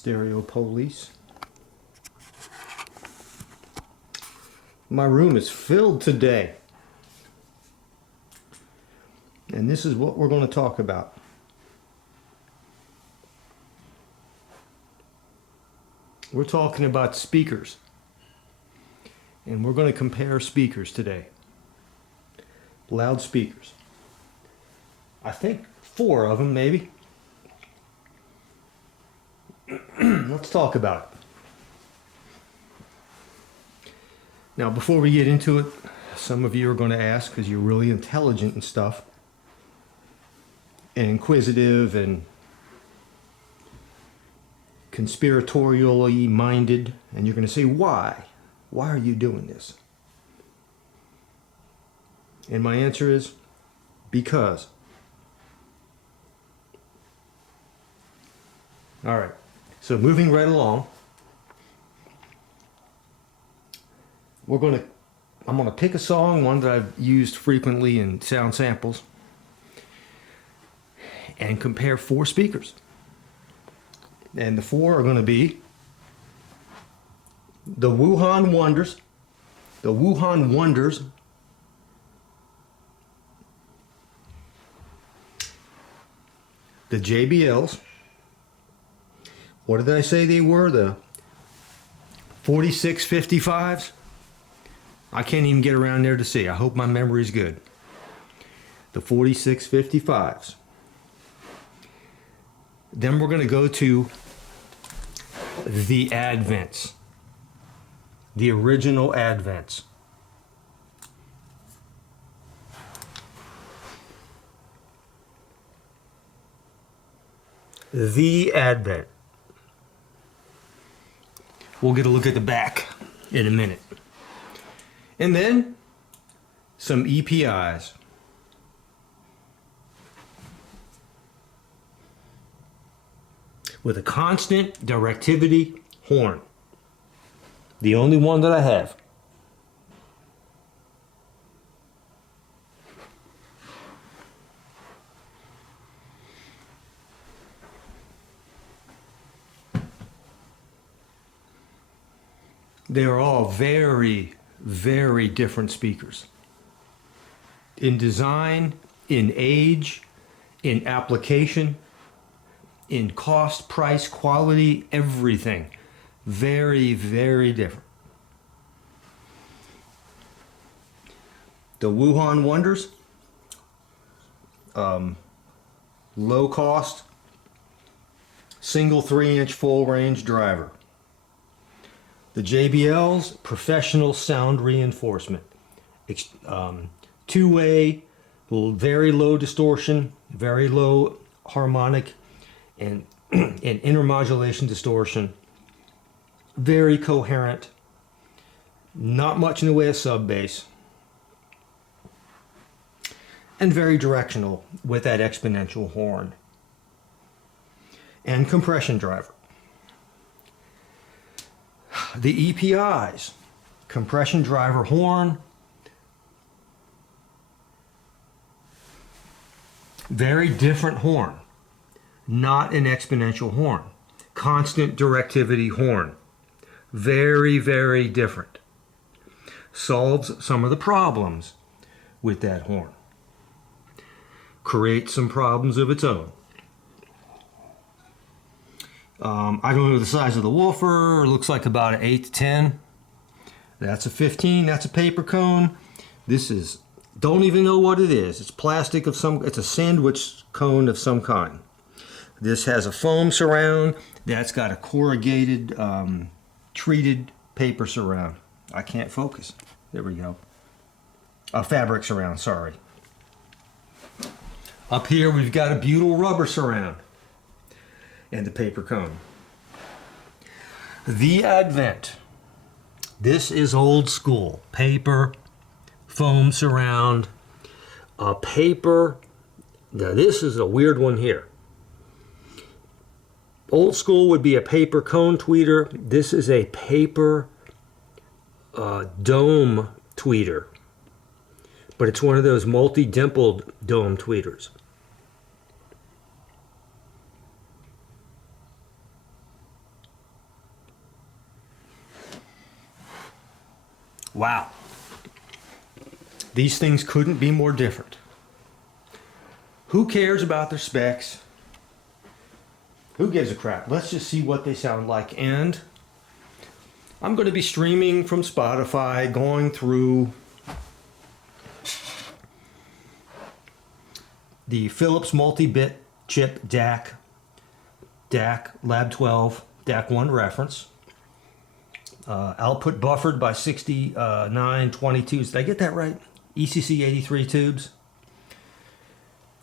Stereo police. My room is filled today. And this is what we're going to talk about. We're talking about speakers. And we're going to compare speakers today. Loudspeakers. I think 4 of them, maybe. Let's talk about it. Now, before we get into it, some of you are going to ask, because you're really intelligent and stuff, and inquisitive and conspiratorially minded, and you're going to say, why? Why are you doing this? And my answer is, because. All right, so moving right along, I'm going to pick a song, one that I've used frequently in sound samples, and compare 4 speakers. And the 4 are going to be the Wuhan Wonders, the JBLs. What did I say they were? The 4655s? I can't even get around there to see. I hope my memory's good. The 4655s. Then we're going to go to the Advents. The original Advents. The Advent. We'll get a look at the back in a minute. And then some EPIs. With a constant directivity horn. The only one that I have. They are all very, very different speakers. In design, in age, in application, in cost, price, quality, everything. Very, very different. The Wuhan Wonders, low cost, single 3-inch full range driver. The JBL's professional sound reinforcement. Two-way, very low distortion, very low harmonic, and intermodulation distortion. Very coherent. Not much in the way of sub bass. And very directional with that exponential horn. And compression driver. The EPIs, compression driver horn, very different horn, not an exponential horn, constant directivity horn, very, very different, solves some of the problems with that horn, creates some problems of its own. I don't know the size of the woofer. It looks like about an 8 to 10. That's a 15. That's a paper cone. This is, don't even know what it is. It's plastic of some, it's a sandwich cone of some kind. This has a foam surround. That's got a corrugated, treated paper surround. I can't focus. There we go. A fabric surround, sorry. Up here we've got a butyl rubber surround. And the paper cone. The Advent. This is old school. Paper, foam surround, a paper. Now this is a weird one here. Old school would be a paper cone tweeter. This is a paper dome tweeter. But it's one of those multi-dimpled dome tweeters. Wow. These things couldn't be more different. Who cares about their specs? Who gives a crap? Let's just see what they sound like. And I'm going to be streaming from Spotify, going through the Philips multi-bit chip DAC Lab 12 DAC 1 reference. Output buffered by 6922s. Did I get that right? ECC 83 tubes.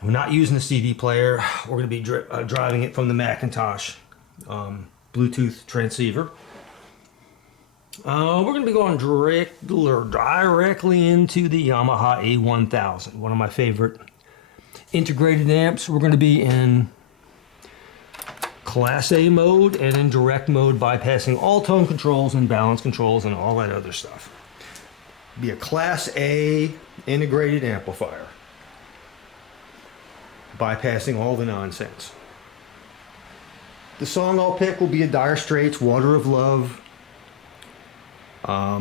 We're not using a CD player. We're going to be driving it from the Macintosh Bluetooth transceiver. We're going to be going directly into the Yamaha A1000, one of my favorite integrated amps. We're going to be in Class A mode and in direct mode, bypassing all tone controls and balance controls and all that other stuff. Be a Class A integrated amplifier, bypassing all the nonsense. The song I'll pick will be a Dire Straits, Water of Love. I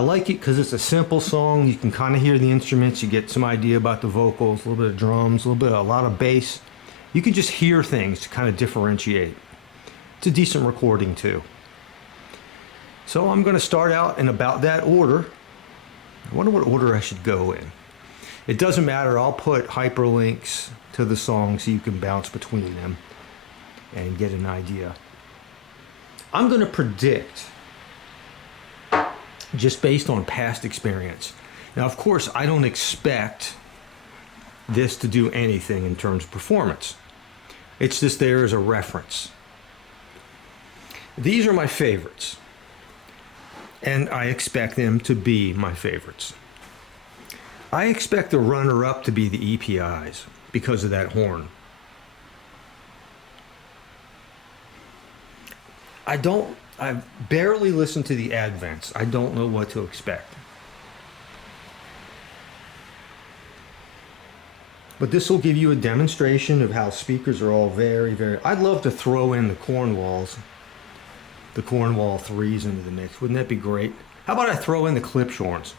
like it because it's a simple song. You can kind of hear the instruments. You get some idea about the vocals, a little bit of drums, a lot of bass. You can just hear things to kind of differentiate. It's a decent recording too. So I'm going to start out in about that order. I wonder what order I should go in. It doesn't matter. I'll put hyperlinks to the song so you can bounce between them and get an idea. I'm going to predict, just based on past experience. Now, of course, I don't expect this to do anything in terms of performance. It's just there as a reference. These are my favorites, and I expect them to be my favorites. I expect the runner-up to be the EPIs because of that horn. I barely listened to the Advents. I don't know what to expect. But this will give you a demonstration of how speakers are all very, very... I'd love to throw in the Cornwall 3s into the mix. Wouldn't that be great? How about I throw in the Klipschhorns?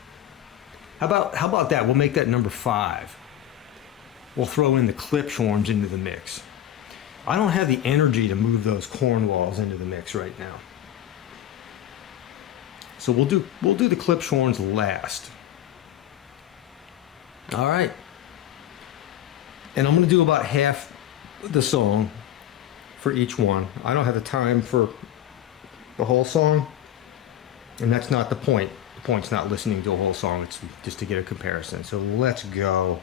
How about that? We'll make that number 5. We'll throw in the Klipschhorns into the mix. I don't have the energy to move those Cornwalls into the mix right now. So we'll do the Klipschhorns last. All right. And I'm going to do about half the song for each one. I don't have the time for the whole song, and that's not the point. The point's not listening to a whole song. It's just to get a comparison. So let's go.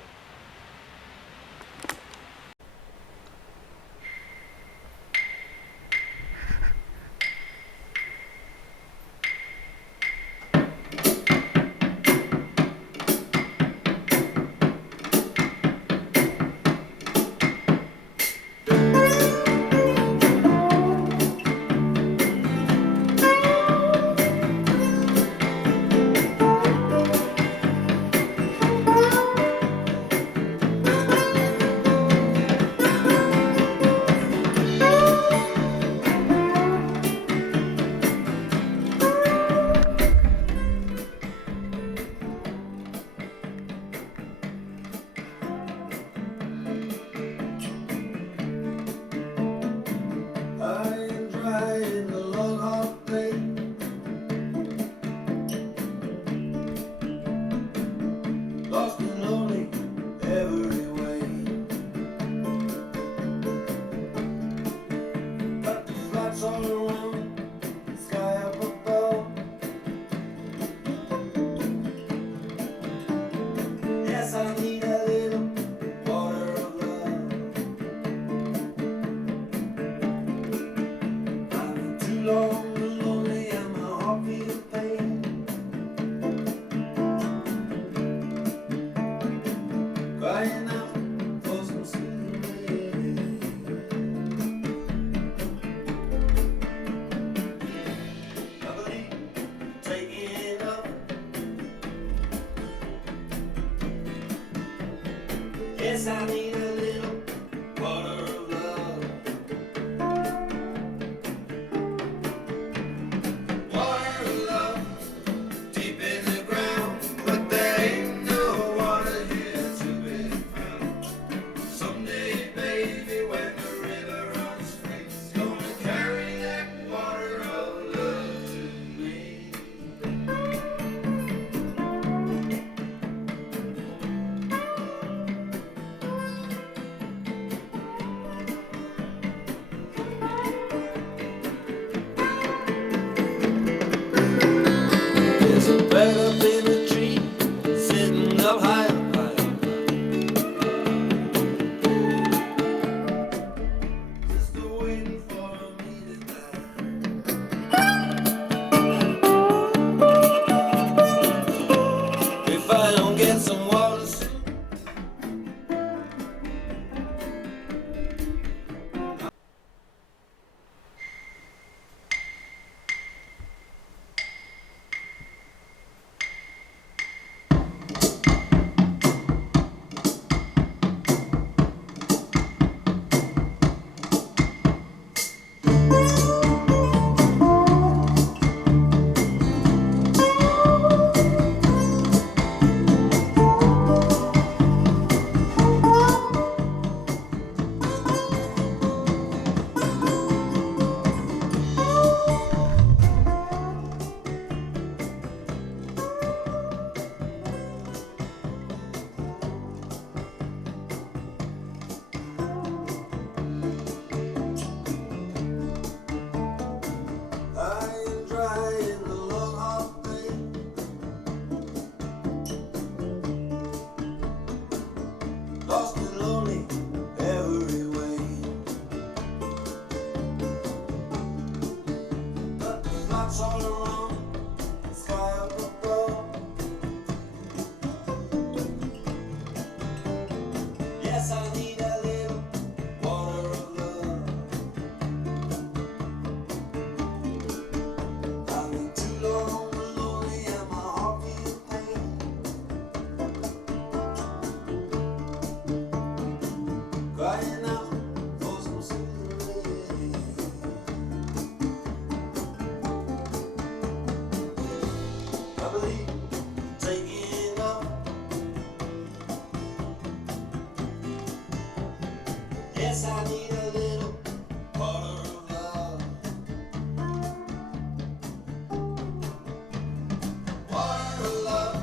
Yes, I need a little water of love. Water of love, deep flats all around, sky up above. Yes, I need a little water of love. I've been too long lonely and my heart feels pain. Crying out for some soothing rain. I believe taking up. Yes, I need a little water of love. Water of love,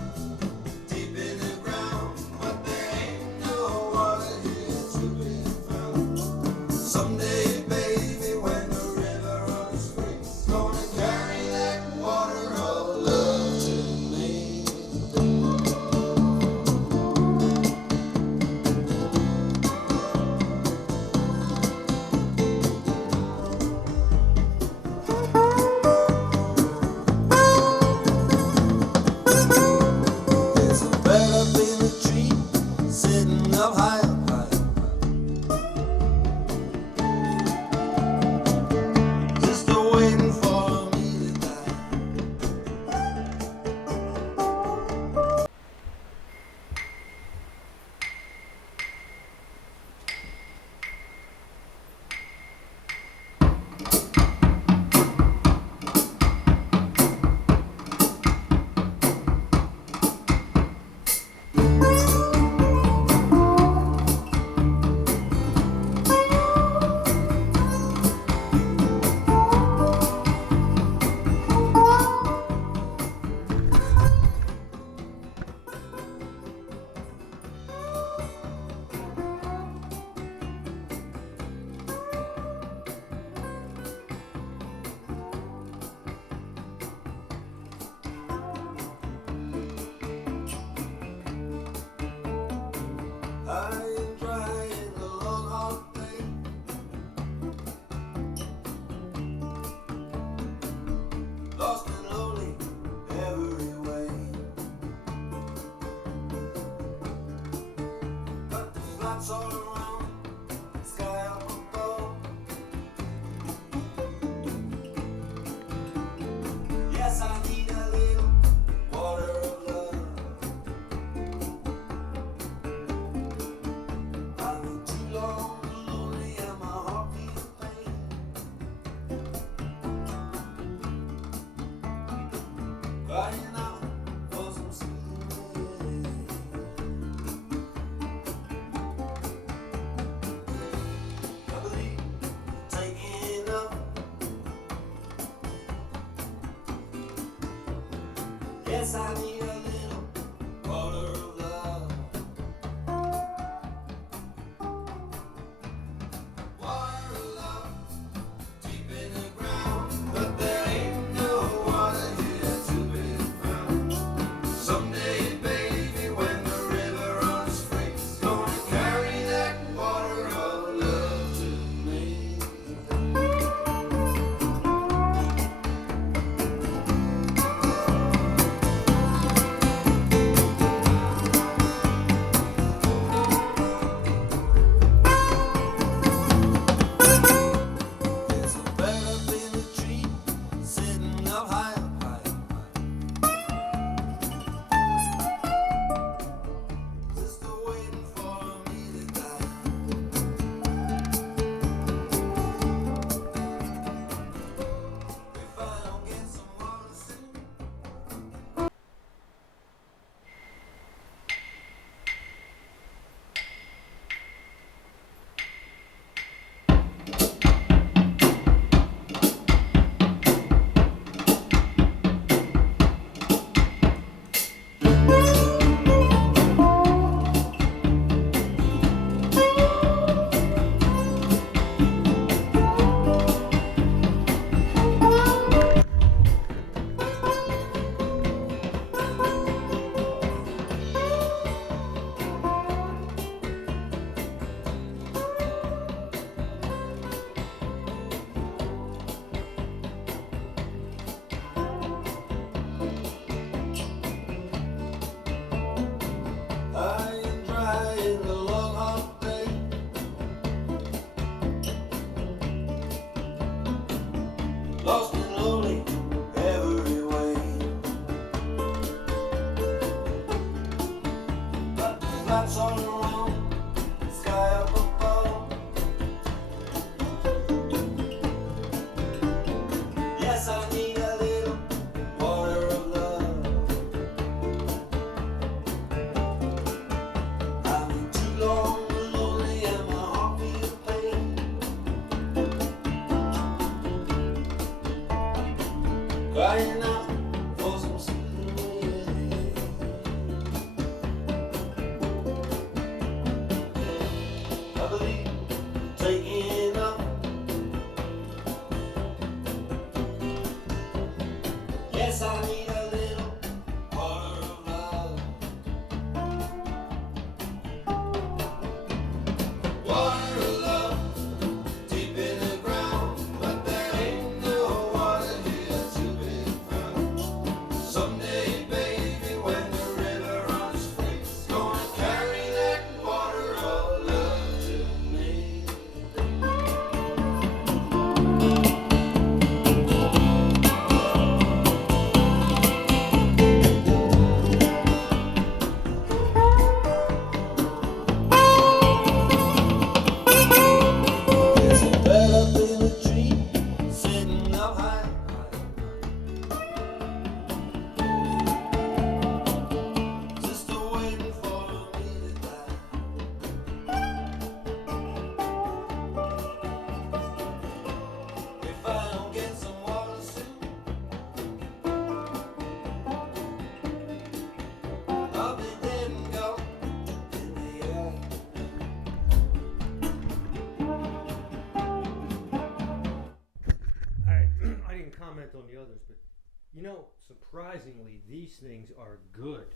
deep in the ground, but there ain't no water here to be found. Someday, baby, when the river runs free, gonna carry that water of love to me. There's a bird up in the tree, sitting up high, up high. Just waiting for me to die. I am trying a long, hard day. Lost and lonely every way. But the flats all around, sky up above. Yes, I need a little water of love. I've been too long lonely and my heart feels pain. Crying out for some soothing rain. I believe taking up. Yes, I need a little water of love. Water of love, deep in the ground, but there ain't no water here to be found. Someday, baby, when the river runs free, gonna carry that water of love to me. crying out for some soothing relief. I believe taking up. Yes, I need a little water of love. Water of love, deep in the ground, but there ain't no water here to be found. Someday, baby, when the river runs free, it's gonna carry that water of love to me. There's a bird up in a tree, sitting up high, just waiting for me to die. If I don't get some water soon, I'll be dead and gone in the air. I didn't comment on the others, but you know, surprisingly, these things are good.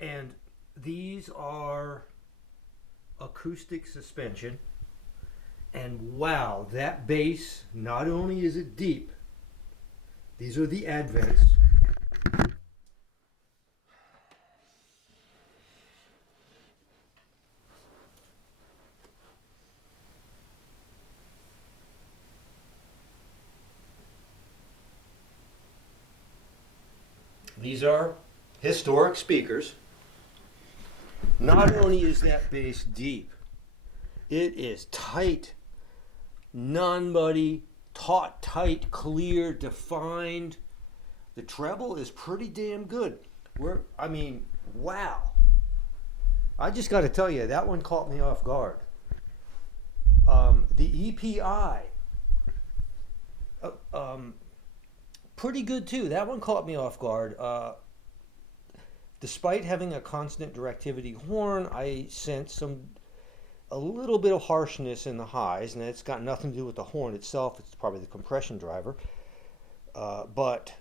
And these are acoustic suspension. And wow, that bass, not only is it deep, these are the advents. These are historic speakers. Not only is that bass deep, it is tight, non-muddy, taut, tight, clear, defined. The treble is pretty damn good. Wow. I just got to tell you, that one caught me off guard. The EPI, pretty good too. That one caught me off guard. Despite having a constant directivity horn, I sense a little bit of harshness in the highs, and it's got nothing to do with the horn itself. It's probably the compression driver, but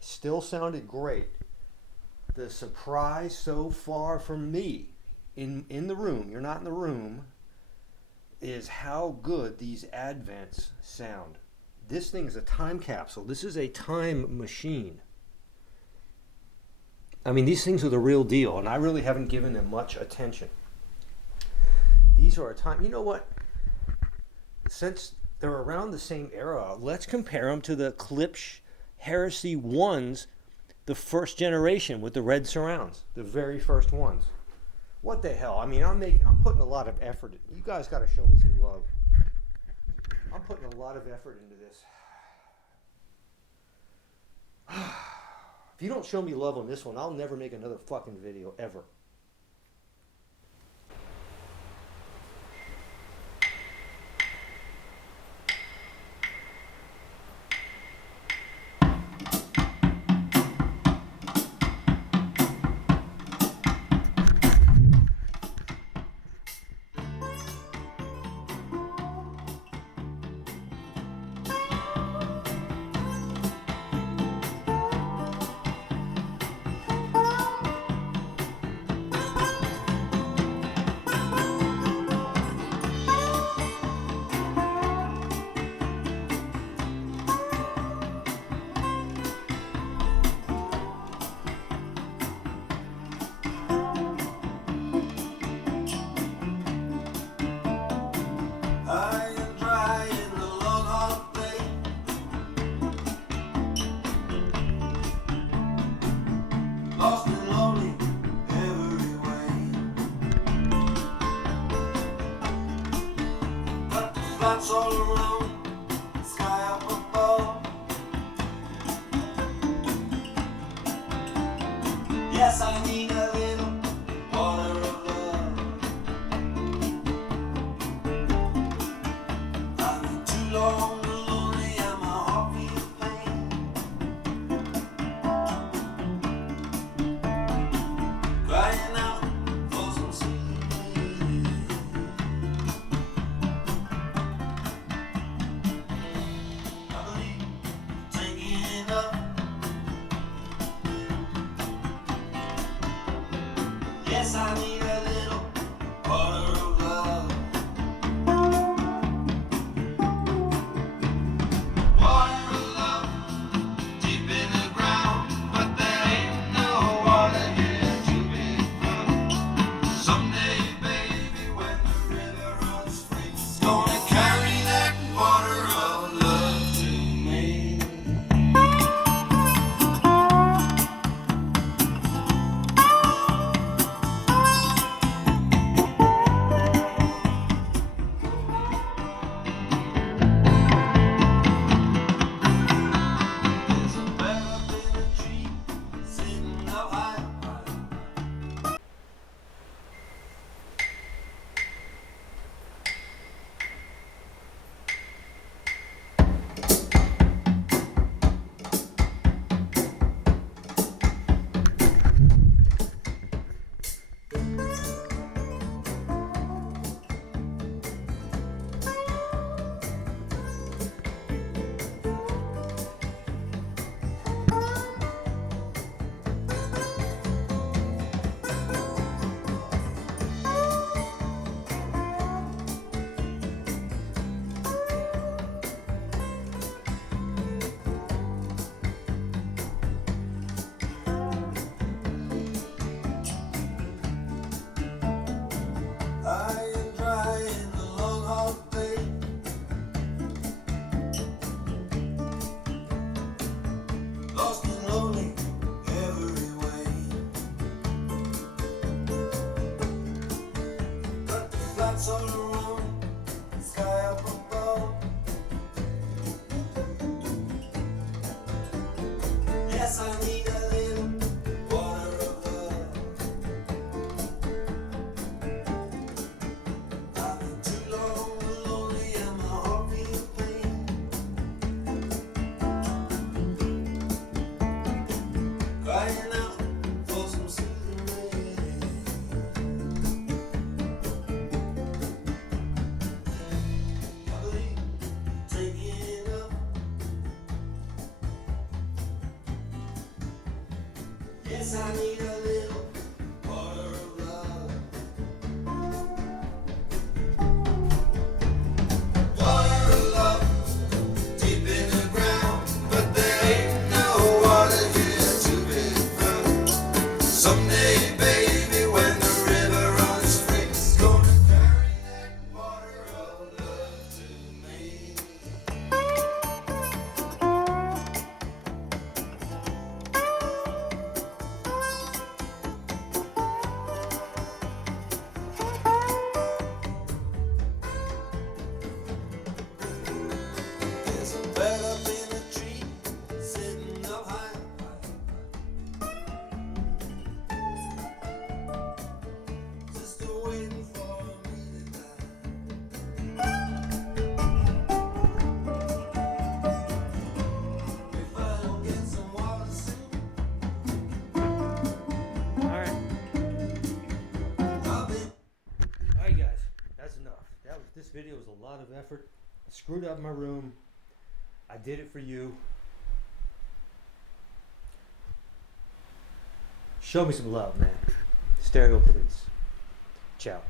still sounded great. The surprise so far for me in the room, you're not in the room, is how good these advents sound. This thing is a time capsule. This is a time machine. I mean, these things are the real deal, and I really haven't given them much attention. These are a time, you know what? Since they're around the same era, let's compare them to the Klipsch Heresy ones, the first generation with the red surrounds, the very first ones. What the hell? I mean, I'm putting a lot of effort. You guys got to show me some love. I'm putting a lot of effort into this. If you don't show me love on this one, I'll never make another fucking video ever. High and dry in the long hot day, lost and lonely every way. Got the flats all around, sky up above. Yes, I need a little water of love. I've been too long lonely and my heart feels pain. enough. Yes, I need a little water of love. Water of love, deep in the ground, but there ain't no water here to be found. Someday, baby, when the river runs free, it's gonna carry that water of love to me. There's a bear up in a tree, sitting up high. High and dry in the long hot day, lost and lonely every way. Got the flats all around, sky up above. Yes, I need a little water of love. I've been too long lonely and my heart feels pain. Crying out for some soothing rain. I believe taking it up. Yes, I need a little water of love. Water of love, deep in the ground, but there ain't no water here to be found. Someday, baby, when the river runs free, it's gonna carry that water of love to me. There's a bird up in a tree, sitting up high. Just waiting for me to die. If I don't get some water soon, Alright. I'll be. Alright guys, that's enough. This video was a lot of effort. I screwed up my room. I did it for you. Show me some love, man. Stereo Police. Ciao.